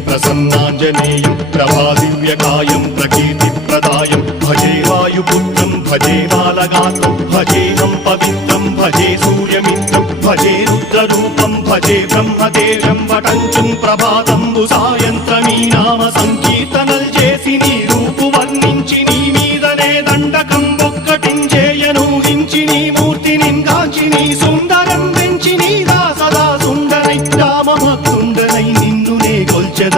ప్రసన్నాంజనేయం ప్రభాదివ్యకాయం ప్రకీర్తిప్రదాయం భజే వాయుపుత్రం భజే బాలగాత్రం భజేహం పవిత్రం భజే సూర్యమిత్రం భజే రుద్రరూపం భజే బ్రహ్మదేవం వటంచుం ప్రభాతంబు సాయంత్రమీ నామ సంకీర్తనల్ చేసి నీ రూపు వర్ణించి నీ మీదనే దండకం ఒక్కటించేయను హించి నీ మూర్తిని నింగాచి నీ సుందరం పెంచి నీ దాసదా సుందరై రామభక్తుండనై నిన్ను